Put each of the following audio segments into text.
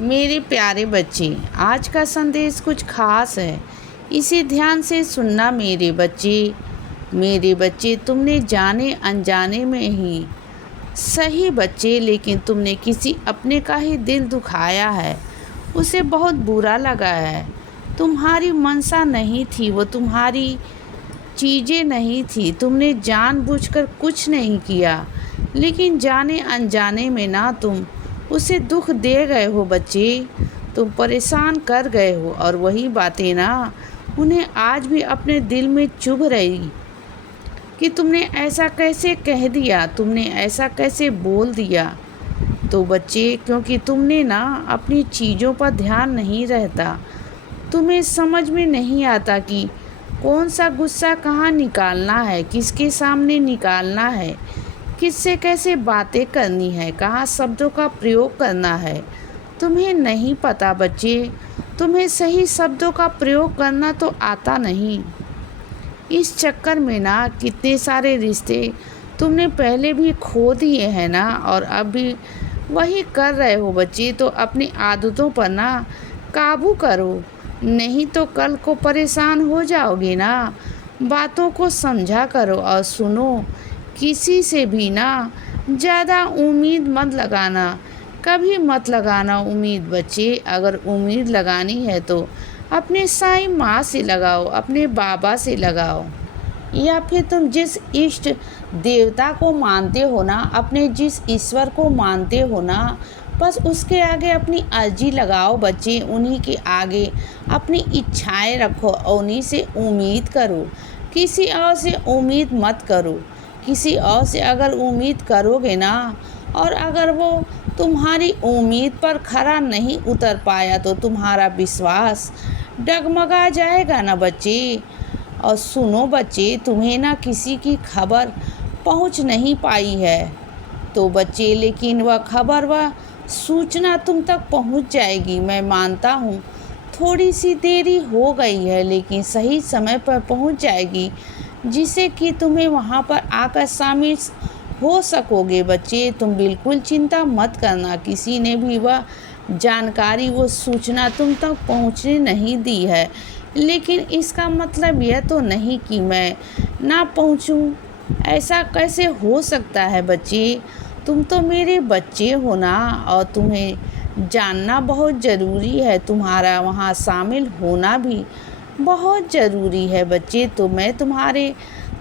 मेरे प्यारे बच्चे, आज का संदेश कुछ खास है। इसे ध्यान से सुनना मेरे बच्चे। मेरे बच्चे, तुमने जाने अनजाने में ही सही बच्चे, लेकिन तुमने किसी अपने का ही दिल दुखाया है। उसे बहुत बुरा लगा है। तुम्हारी मनसा नहीं थी, वो तुम्हारी चीज़ें नहीं थी। तुमने जानबूझकर कुछ नहीं किया, लेकिन जाने अनजाने में ना तुम उसे दुख दे गए हो बच्चे। तुम परेशान कर गए हो, और वही बातें ना उन्हें आज भी अपने दिल में चुभ रही कि तुमने ऐसा कैसे कह दिया, तुमने ऐसा कैसे बोल दिया। तो बच्चे, क्योंकि तुमने ना अपनी चीज़ों पर ध्यान नहीं रहता, तुम्हें समझ में नहीं आता कि कौन सा गुस्सा कहाँ निकालना है, किसके सामने निकालना है, किससे कैसे बातें करनी है, कहाँ शब्दों का प्रयोग करना है। तुम्हें नहीं पता बच्चे, तुम्हें सही शब्दों का प्रयोग करना तो आता नहीं। इस चक्कर में ना कितने सारे रिश्ते तुमने पहले भी खो दिए हैं ना, और अब भी वही कर रहे हो बच्चे। तो अपनी आदतों पर ना काबू करो, नहीं तो कल को परेशान हो जाओगे ना। बातों को समझा करो और सुनो। किसी से भी ना ज़्यादा उम्मीद मत लगाना, कभी मत लगाना उम्मीद बच्चे। अगर उम्मीद लगानी है तो अपने साईं माँ से लगाओ, अपने बाबा से लगाओ, या फिर तुम जिस इष्ट देवता को मानते हो ना, अपने जिस ईश्वर को मानते हो ना, बस उसके आगे अपनी अर्जी लगाओ बच्चे। उन्हीं के आगे अपनी इच्छाएं रखो और उन्हीं से उम्मीद करो। किसी और से उम्मीद मत करो। किसी और से अगर उम्मीद करोगे ना, और अगर वो तुम्हारी उम्मीद पर खरा नहीं उतर पाया, तो तुम्हारा विश्वास डगमगा जाएगा ना बच्चे। और सुनो बच्चे, तुम्हें ना किसी की खबर पहुंच नहीं पाई है तो बच्चे, लेकिन वह खबर, वह सूचना तुम तक पहुंच जाएगी। मैं मानता हूँ थोड़ी सी देरी हो गई है, लेकिन सही समय पर पहुंच जाएगी, जिससे कि तुम्हें वहाँ पर आकर शामिल हो सकोगे बच्चे। तुम बिल्कुल चिंता मत करना। किसी ने भी वह जानकारी, वो सूचना तुम तक पहुँचने नहीं दी है, लेकिन इसका मतलब यह तो नहीं कि मैं ना पहुँचूँ। ऐसा कैसे हो सकता है बच्चे? तुम तो मेरे बच्चे हो ना, और तुम्हें जानना बहुत ज़रूरी है। तुम्हारा वहाँ शामिल होना भी बहुत ज़रूरी है बच्चे। तो मैं तुम्हारे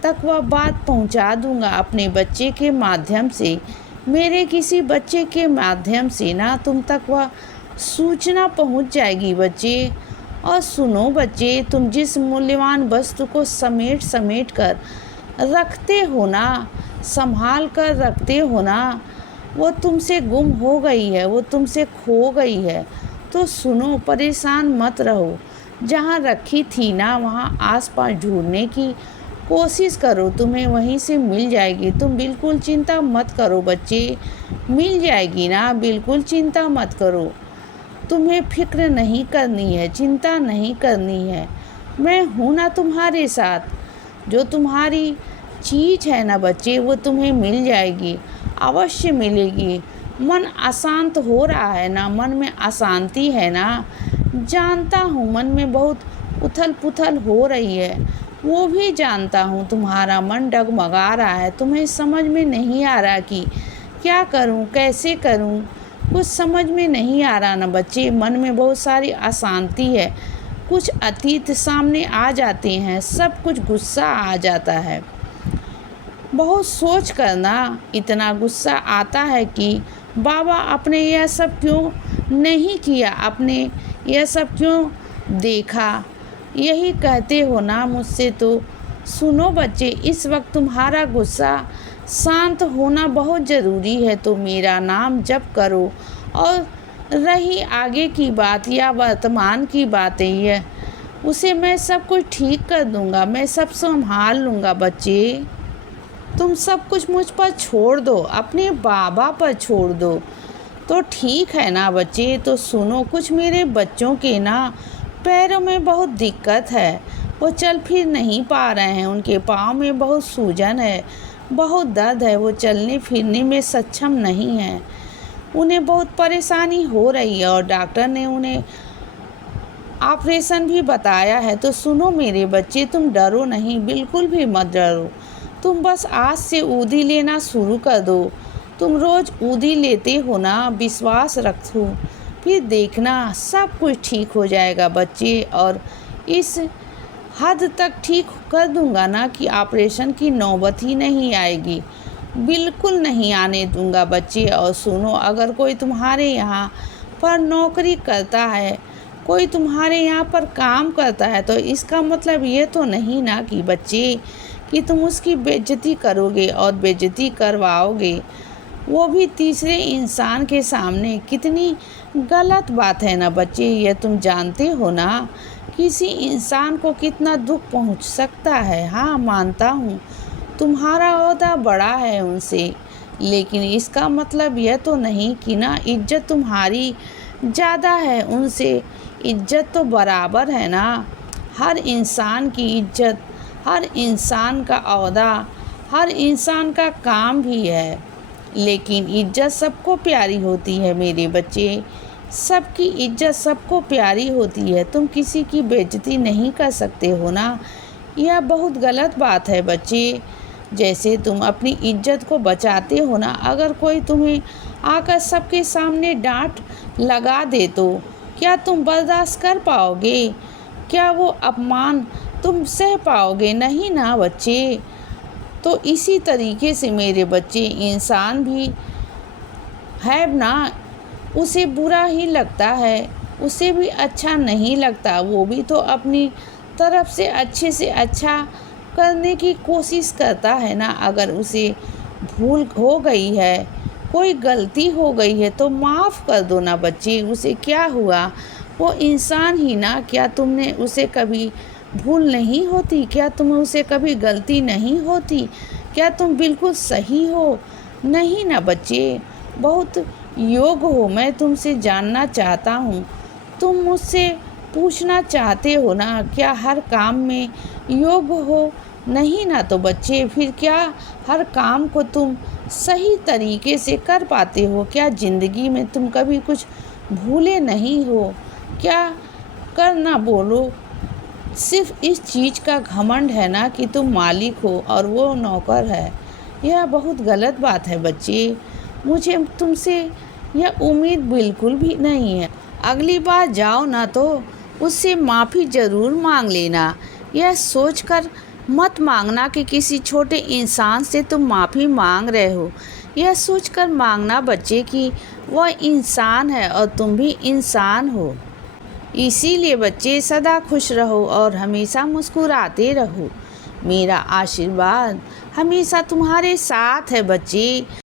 तक वह बात पहुँचा दूँगा अपने बच्चे के माध्यम से। मेरे किसी बच्चे के माध्यम से ना तुम तक वह सूचना पहुँच जाएगी बच्चे। और सुनो बच्चे, तुम जिस मूल्यवान वस्तु को समेट समेट कर रखते हो ना, संभाल कर रखते हो ना, वो तुमसे गुम हो गई है, वो तुमसे खो गई है। तो सुनो, परेशान मत रहो। जहाँ रखी थी ना, वहाँ आसपास ढूंढने की कोशिश करो, तुम्हें वहीं से मिल जाएगी। तुम बिल्कुल चिंता मत करो बच्चे, मिल जाएगी ना, बिल्कुल चिंता मत करो। तुम्हें फिक्र नहीं करनी है, चिंता नहीं करनी है। मैं हूँ ना तुम्हारे साथ। जो तुम्हारी चीज़ है ना बच्चे, वो तुम्हें मिल जाएगी, अवश्य मिलेगी। मन अशांत हो रहा है ना, मन में अशांति है ना, जानता हूँ। मन में बहुत उथल पुथल हो रही है, वो भी जानता हूँ। तुम्हारा मन डगमगा रहा है, तुम्हें समझ में नहीं आ रहा कि क्या करूँ, कैसे करूँ, कुछ समझ में नहीं आ रहा ना बच्चे। मन में बहुत सारी अशांति है, कुछ अतीत सामने आ जाते हैं, सब कुछ गुस्सा आ जाता है। बहुत सोच कर ना इतना गुस्सा आता है कि बाबा, आपने यह सब क्यों नहीं किया, आपने यह सब क्यों देखा, यही कहते हो ना मुझसे। तो सुनो बच्चे, इस वक्त तुम्हारा गुस्सा शांत होना बहुत ज़रूरी है। तो मेरा नाम जप करो, और रही आगे की बात या वर्तमान की बातें, यह उसे मैं सब कुछ ठीक कर दूंगा, मैं सब संभाल लूँगा बच्चे। तुम सब कुछ मुझ पर छोड़ दो, अपने बाबा पर छोड़ दो, तो ठीक है ना बच्चे। तो सुनो, कुछ मेरे बच्चों के ना पैरों में बहुत दिक्कत है, वो चल फिर नहीं पा रहे हैं, उनके पाँव में बहुत सूजन है, बहुत दर्द है, वो चलने फिरने में सक्षम नहीं है। उन्हें बहुत परेशानी हो रही है और डॉक्टर ने उन्हें ऑपरेशन भी बताया है। तो सुनो मेरे बच्चे, तुम डरो नहीं, बिल्कुल भी मत डरो। तुम बस आज से ऊदी लेना शुरू कर दो। तुम रोज़ ऊदी लेते हो ना, विश्वास रखो, फिर देखना सब कुछ ठीक हो जाएगा बच्चे। और इस हद तक ठीक कर दूंगा ना कि ऑपरेशन की नौबत ही नहीं आएगी, बिल्कुल नहीं आने दूंगा बच्चे। और सुनो, अगर कोई तुम्हारे यहाँ पर नौकरी करता है, कोई तुम्हारे यहाँ पर काम करता है, तो इसका मतलब ये तो नहीं ना कि बच्चे कि तुम उसकी बेइज्जती करोगे और बेइज्जती करवाओगे, वो भी तीसरे इंसान के सामने। कितनी गलत बात है ना बच्चे, ये तुम जानते हो ना किसी इंसान को कितना दुख पहुंच सकता है। हाँ, मानता हूँ तुम्हारा ओहदा बड़ा है उनसे, लेकिन इसका मतलब यह तो नहीं कि ना इज्जत तुम्हारी ज़्यादा है उनसे। इज्जत तो बराबर है ना। हर इंसान की इज्जत, हर इंसान का ओहदा, हर इंसान का काम भी है, लेकिन इज्जत सबको प्यारी होती है मेरे बच्चे। सबकी इज्जत सबको प्यारी होती है। तुम किसी की बेइज्जती नहीं कर सकते हो ना, यह बहुत गलत बात है बच्चे। जैसे तुम अपनी इज्जत को बचाते हो ना, अगर कोई तुम्हें आकर सबके सामने डांट लगा दे तो क्या तुम बर्दाश्त कर पाओगे? क्या वो अपमान तुम सह पाओगे? नहीं ना बच्चे। तो इसी तरीके से मेरे बच्चे, इंसान भी है ना, उसे बुरा ही लगता है, उसे भी अच्छा नहीं लगता। वो भी तो अपनी तरफ से अच्छे अच्छा करने की कोशिश करता है ना। अगर उसे भूल हो गई है, कोई गलती हो गई है, तो माफ़ कर दो ना बच्चे। उसे क्या हुआ, वो इंसान ही ना। क्या तुमने उसे कभी भूल नहीं होती? क्या तुम उसे कभी गलती नहीं होती? क्या तुम बिल्कुल सही हो? नहीं ना बच्चे, बहुत योग्य हो। मैं तुमसे जानना चाहता हूँ, तुम मुझसे पूछना चाहते हो ना, क्या हर काम में योग्य हो? नहीं ना। तो बच्चे, फिर क्या हर काम को तुम सही तरीके से कर पाते हो? क्या ज़िंदगी में तुम कभी कुछ भूले नहीं हो? क्या करना बोलो, सिर्फ इस चीज़ का घमंड है ना कि तुम मालिक हो और वो नौकर है। यह बहुत गलत बात है बच्चे। मुझे तुमसे यह उम्मीद बिल्कुल भी नहीं है। अगली बार जाओ ना तो उससे माफ़ी ज़रूर मांग लेना। यह सोचकर मत मांगना कि किसी छोटे इंसान से तुम माफ़ी मांग रहे हो। यह सोचकर मांगना बच्चे कि वह इंसान है और तुम भी इंसान हो। इसीलिए बच्चे, सदा खुश रहो और हमेशा मुस्कुराते रहो। मेरा आशीर्वाद हमेशा तुम्हारे साथ है बच्चे।